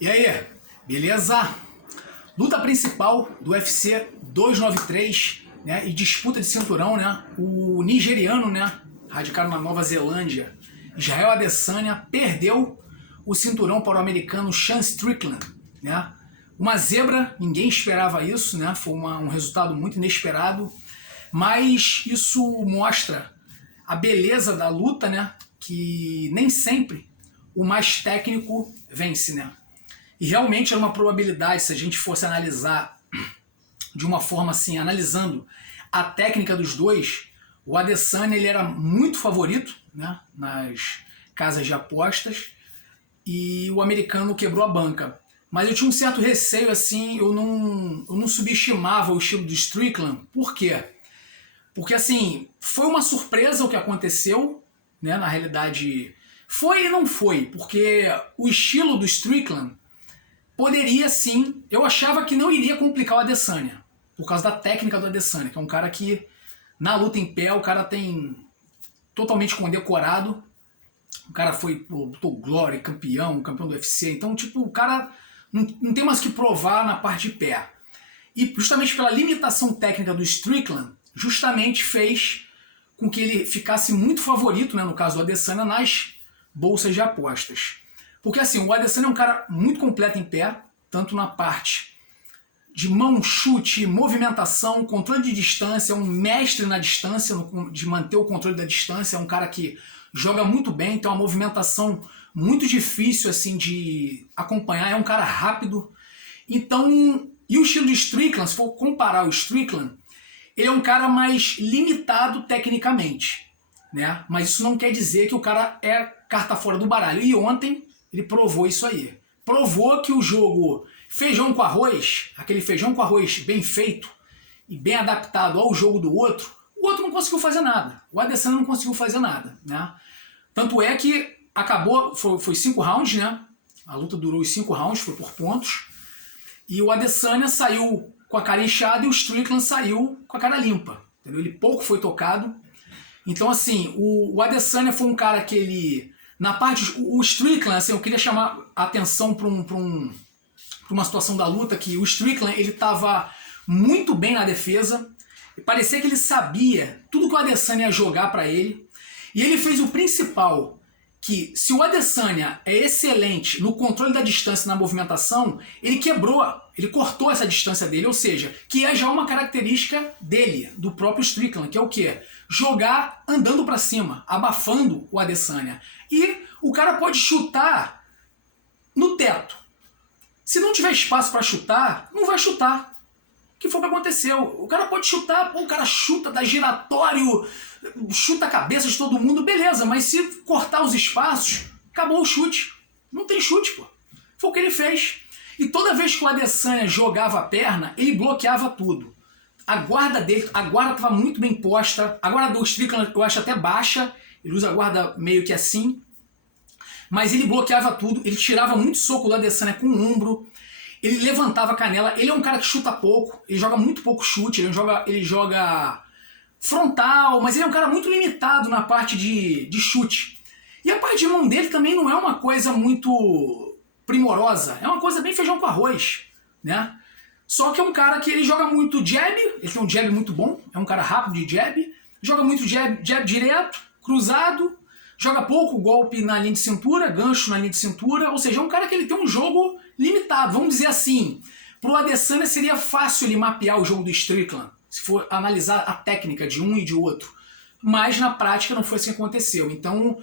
E aí, beleza? Luta principal do UFC 293, né? E disputa de cinturão, né? O nigeriano, né? Radicado na Nova Zelândia, Israel Adesanya perdeu o cinturão para o americano Sean Strickland, né? Uma zebra, ninguém esperava isso, né? Foi um resultado muito inesperado, mas isso mostra a beleza da luta, né? Que nem sempre o mais técnico vence, né? E realmente era uma probabilidade, se a gente fosse analisar de uma forma assim, analisando a técnica dos dois, o Adesanya ele era muito favorito, né, nas casas de apostas, e o americano quebrou a banca. Mas eu tinha um certo receio, assim, eu não subestimava o estilo do Strickland. Por quê? Porque, assim, foi uma surpresa o que aconteceu, né, na realidade foi e não foi, porque o estilo do Strickland poderia sim, eu achava que não iria complicar o Adesanya, por causa da técnica do Adesanya, que é um cara que na luta em pé o cara tem totalmente condecorado, o cara foi Glory, campeão do UFC, então tipo, o cara não tem mais que provar na parte de pé. E justamente pela limitação técnica do Strickland, justamente fez com que ele ficasse muito favorito, né, no caso do Adesanya, nas bolsas de apostas. Porque assim, o Adesanya é um cara muito completo em pé, tanto na parte de mão, chute, movimentação, controle de distância, é um mestre na distância, de manter o controle da distância, é um cara que joga muito bem, tem uma movimentação muito difícil assim de acompanhar, é um cara rápido. Então, e o estilo de Strickland, se for comparar o Strickland, ele é um cara mais limitado tecnicamente, né? Mas isso não quer dizer que o cara é carta fora do baralho. E ontem ele provou isso aí. Provou que o jogo feijão com arroz, aquele feijão com arroz bem feito e bem adaptado ao jogo do outro, o outro não conseguiu fazer nada. O Adesanya não conseguiu fazer nada, né? Tanto é que acabou, foi 5 rounds, né? A luta durou os 5 rounds, foi por pontos. E o Adesanya saiu com a cara inchada e o Strickland saiu com a cara limpa. Entendeu? Ele pouco foi tocado. Então, assim, o Adesanya foi um cara que ele... Na parte... O Strickland, assim, eu queria chamar a atenção para uma situação da luta que o Strickland, ele estava muito bem na defesa. E parecia que ele sabia tudo que o Adesanya ia jogar para ele. E ele fez o principal, que se o Adesanya é excelente no controle da distância e na movimentação, ele quebrou, ele cortou essa distância dele, ou seja, que é já uma característica dele, do próprio Strickland, que é o quê? Jogar andando para cima, abafando o Adesanya. E o cara pode chutar no teto. Se não tiver espaço para chutar, não vai chutar. Que foi o que aconteceu. O cara pode chutar, pô, o cara chuta, dá giratório, chuta a cabeça de todo mundo, beleza, mas se cortar os espaços, acabou o chute. Não tem chute, pô. Foi o que ele fez. E toda vez que o Adesanya jogava a perna, ele bloqueava tudo. A guarda dele, a guarda estava muito bem posta. A guarda do Strickland eu acho até baixa, ele usa a guarda meio que assim. Mas ele bloqueava tudo, ele tirava muito soco do Adesanya com o ombro. Ele levantava a canela, ele é um cara que chuta pouco, ele joga muito pouco chute, ele joga frontal, mas ele é um cara muito limitado na parte de chute. E a parte de mão dele também não é uma coisa muito primorosa, é uma coisa bem feijão com arroz, né? Só que é um cara que ele joga muito jab, ele tem um jab muito bom, é um cara rápido de jab, joga muito jab direto, cruzado, joga pouco golpe na linha de cintura, gancho na linha de cintura, ou seja, é um cara que ele tem um jogo limitado, vamos dizer assim. Pro Adesanya seria fácil ele mapear o jogo do Strickland, se for analisar a técnica de um e de outro. Mas na prática não foi assim que aconteceu. Então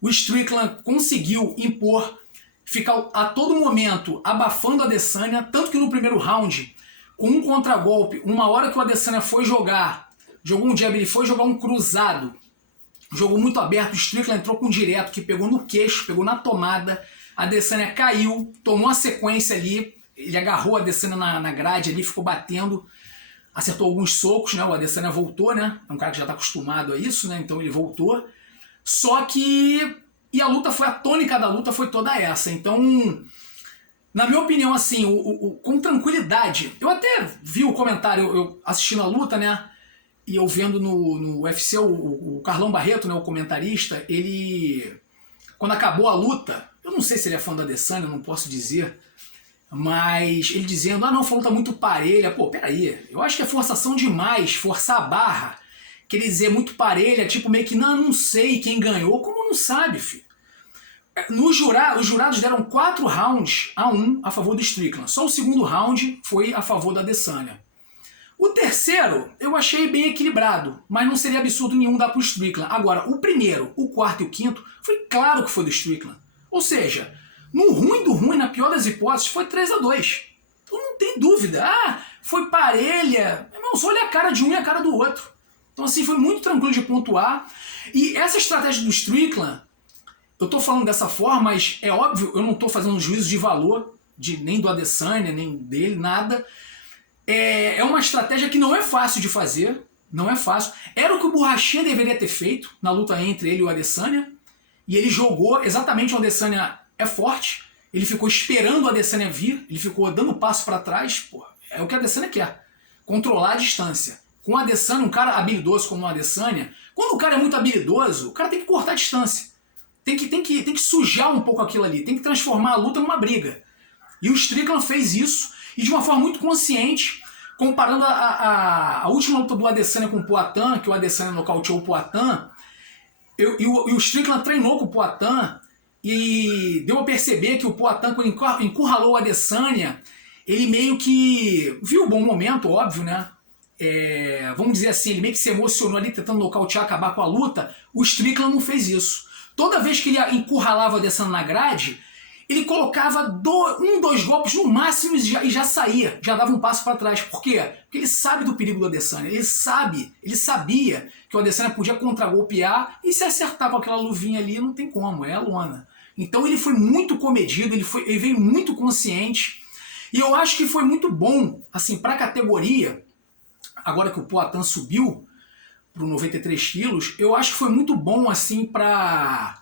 o Strickland conseguiu impor, ficar a todo momento abafando o Adesanya, tanto que no primeiro round, com um contragolpe, uma hora que o Adesanya foi jogar, jogou um jab, ele foi jogar um cruzado, jogo muito aberto, o Strickland entrou com um direto que pegou no queixo, pegou na tomada, a Adesanya caiu, tomou a sequência ali, ele agarrou a Adesanya na grade ali, ficou batendo, acertou alguns socos, né? O Adesanya voltou, né? É um cara que já está acostumado a isso, né? Então ele voltou. Só que... E a luta foi... A tônica da luta foi toda essa. Então, na minha opinião, assim, com tranquilidade... Eu até vi o comentário, eu assistindo a luta, né? E eu vendo no UFC, o Carlão Barreto, né, o comentarista, ele... Quando acabou a luta, Eu não sei se ele é fã do Adesanya, eu não posso dizer. Mas ele dizendo, ah não, foi uma luta muito parelha. Pô, peraí, eu acho que é forçação demais, forçar a barra. Quer dizer, muito parelha, tipo meio que, não sei quem ganhou. Como não sabe, filho? Os jurados deram 4 rounds a 1 a favor do Strickland. Só o segundo round foi a favor da Adesanya. O terceiro eu achei bem equilibrado, mas não seria absurdo nenhum dar pro Strickland. Agora, o primeiro, o quarto e o quinto, foi claro que foi do Strickland. Ou seja, no ruim do ruim, na pior das hipóteses, foi 3-2. Então não tem dúvida. Ah, foi parelha. Irmão, só olha a cara de um e a cara do outro. Então assim, foi muito tranquilo de pontuar. E essa estratégia do Strickland, eu tô falando dessa forma, mas é óbvio, eu não tô fazendo um juízo de valor, nem do Adesanya, nem dele, nada. É uma estratégia que não é fácil de fazer, não é fácil. Era o que o Borrachinha deveria ter feito na luta entre ele e o Adesanya, e ele jogou exatamente onde o Adesanya é forte, ele ficou esperando o Adesanya vir, ele ficou dando passo para trás, pô, é o que o Adesanya quer, controlar a distância. Com o Adesanya, um cara habilidoso como o Adesanya, quando o cara é muito habilidoso, o cara tem que cortar a distância, tem que sujar um pouco aquilo ali, tem que transformar a luta numa briga. E o Strickland fez isso, e de uma forma muito consciente, comparando a última luta do Adesanya com o Poatan, que o Adesanya nocauteou o Poatan, e o Strickland treinou com o Poatan, e deu a perceber que o Poatan, quando encurralou o Adesanya, ele meio que viu o bom momento, óbvio, né? Vamos dizer assim, ele meio que se emocionou ali, tentando nocautear, acabar com a luta. O Strickland não fez isso. Toda vez que ele encurralava o Adesanya na grade, ele colocava 2 golpes no máximo e já saía, já dava um passo para trás. Por quê? Porque ele sabe do perigo do Adesanya, ele sabia que o Adesanya podia contragolpear e se acertar com aquela luvinha ali, não tem como, é a lona. Então ele foi muito comedido, ele veio muito consciente, e eu acho que foi muito bom, assim, para a categoria, agora que o Poatan subiu para 93 quilos, eu acho que foi muito bom, assim, para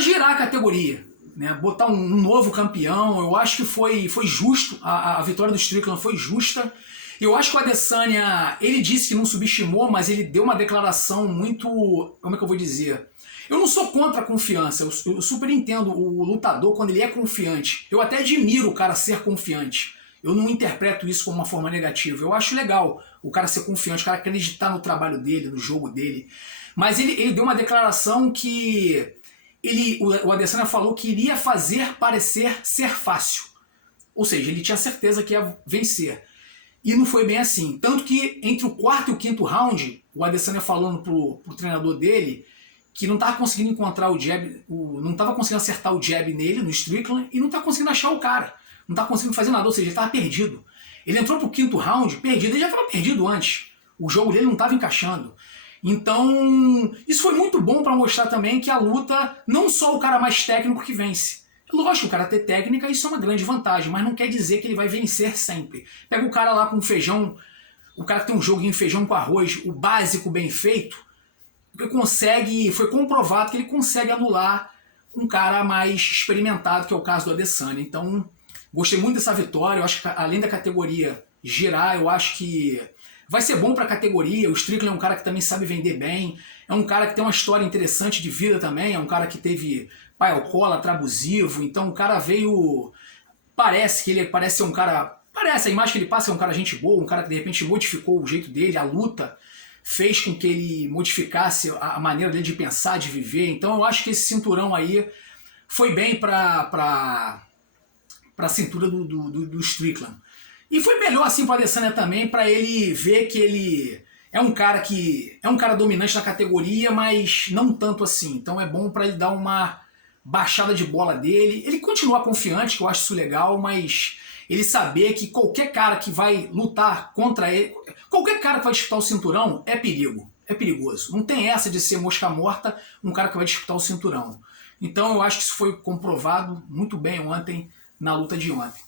girar a categoria. Né, botar um novo campeão, eu acho que foi justo, a vitória do Strickland foi justa. Eu acho que o Adesanya, ele disse que não subestimou, mas ele deu uma declaração muito, como é que eu vou dizer? Eu não sou contra a confiança, eu super entendo o lutador quando ele é confiante. Eu até admiro o cara ser confiante. Eu não interpreto isso como uma forma negativa. Eu acho legal o cara ser confiante, o cara acreditar no trabalho dele, no jogo dele. Mas ele deu uma declaração que o Adesanya falou que iria fazer parecer ser fácil. Ou seja, ele tinha certeza que ia vencer. E não foi bem assim. Tanto que entre o quarto e o quinto round, o Adesanya falando pro treinador dele que não estava conseguindo encontrar o jab, não estava conseguindo acertar o jab nele, no Strickland, e não estava conseguindo achar o cara. Não estava conseguindo fazer nada, ou seja, ele estava perdido. Ele entrou pro quinto round perdido, ele já estava perdido antes. O jogo dele não estava encaixando. Então, isso foi muito bom para mostrar também que a luta, não só o cara mais técnico que vence. Lógico, o cara ter técnica, isso é uma grande vantagem, mas não quer dizer que ele vai vencer sempre. Pega o cara lá com feijão, o cara que tem um joguinho de feijão com arroz, o básico bem feito, foi comprovado que ele consegue anular um cara mais experimentado, que é o caso do Adesanya. Então, gostei muito dessa vitória, eu acho que além da categoria girar, eu acho que vai ser bom para a categoria. O Strickland é um cara que também sabe vender bem, é um cara que tem uma história interessante de vida também, é um cara que teve pai alcoólatra, abusivo, então o cara veio, parece ser um cara, a imagem que ele passa é um cara gente boa, um cara que de repente modificou o jeito dele, a luta fez com que ele modificasse a maneira dele de pensar, de viver. Então eu acho que esse cinturão aí foi bem para a cintura do Strickland. E foi melhor assim para o Adesanya também, para ele ver que ele é um cara dominante na categoria, mas não tanto assim. Então é bom para ele dar uma baixada de bola dele. Ele continua confiante, que eu acho isso legal, mas ele saber que qualquer cara que vai lutar contra ele, qualquer cara que vai disputar o cinturão é perigo, é perigoso. Não tem essa de ser mosca morta um cara que vai disputar o cinturão. Então eu acho que isso foi comprovado muito bem ontem, na luta de ontem.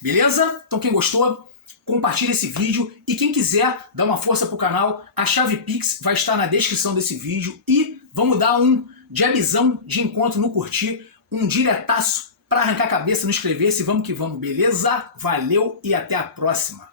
Beleza? Então quem gostou, compartilha esse vídeo, e quem quiser dar uma força pro canal, a chave Pix vai estar na descrição desse vídeo, e vamos dar um jabzão de encontro no curtir, um diretaço para arrancar a cabeça no inscrever-se. Vamos que vamos, beleza? Valeu e até a próxima!